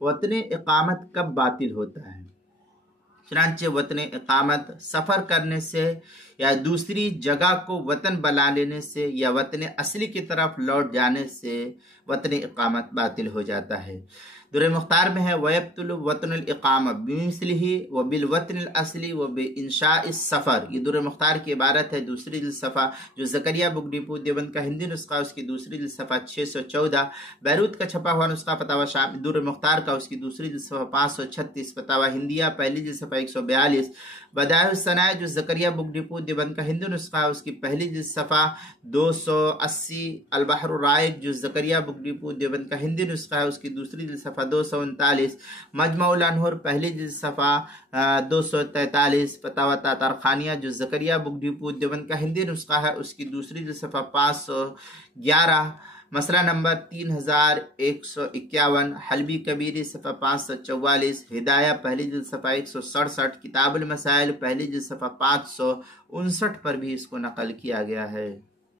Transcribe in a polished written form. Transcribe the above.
وطن اقامت کب باطل ہوتا ہے؟ چنانچہ وطن اقامت سفر کرنے سے یا دوسری جگہ کو وطن بنا لینے سے یا وطن اصلی کی طرف لوٹ جانے سے وطن اقامت باطل ہو جاتا ہے۔ در مختار میں ہے وَيَبْطُلُ وَطْنُ الْإِقَامَةِ بِمِثْلِهِ وَبِالْوَطْنِ الْأَصْلِ وَبِإِنشَاءِ السَّفَرِ۔ یہ در مختار کی عبارت ہے، دوسری جلد صفحہ جو زکریا بک ڈپو دیوبند کا ہندی نسخہ، اس کی دوسری جلد صفحہ 614، بیروت کا چھپا ہوا نسخہ فتاوی شام در مختار کا اس کی دوسری جلد صفحہ 536، فتاوی ہندیہ پہلی جلد صفحہ 142، بدائع الصنائع جو زکریا بک ڈپو دیوبند کا ہندی نسخہ اس کی پہلی جلد صفحہ 280، البحر الرائق جو زکریا بک ڈپو دیوبند کا ہندی نسخہ ہے اس کی دوسری جلد صفحہ 239، مجمع الانہر پہلی جلد صفحہ 243، فتاوی تاتارخانیہ جو زکریا بک ڈپو دیوبند کا ہندی نسخہ ہے اس کی دوسری جلد صفحہ 511، مسئلہ نمبر 3151، حلبی کبیری صفحہ 544، ہدایہ پہلی جلد صفحہ 167، کتاب المسائل پہلی جلد صفحہ 559 پر بھی اس کو نقل کیا گیا ہے۔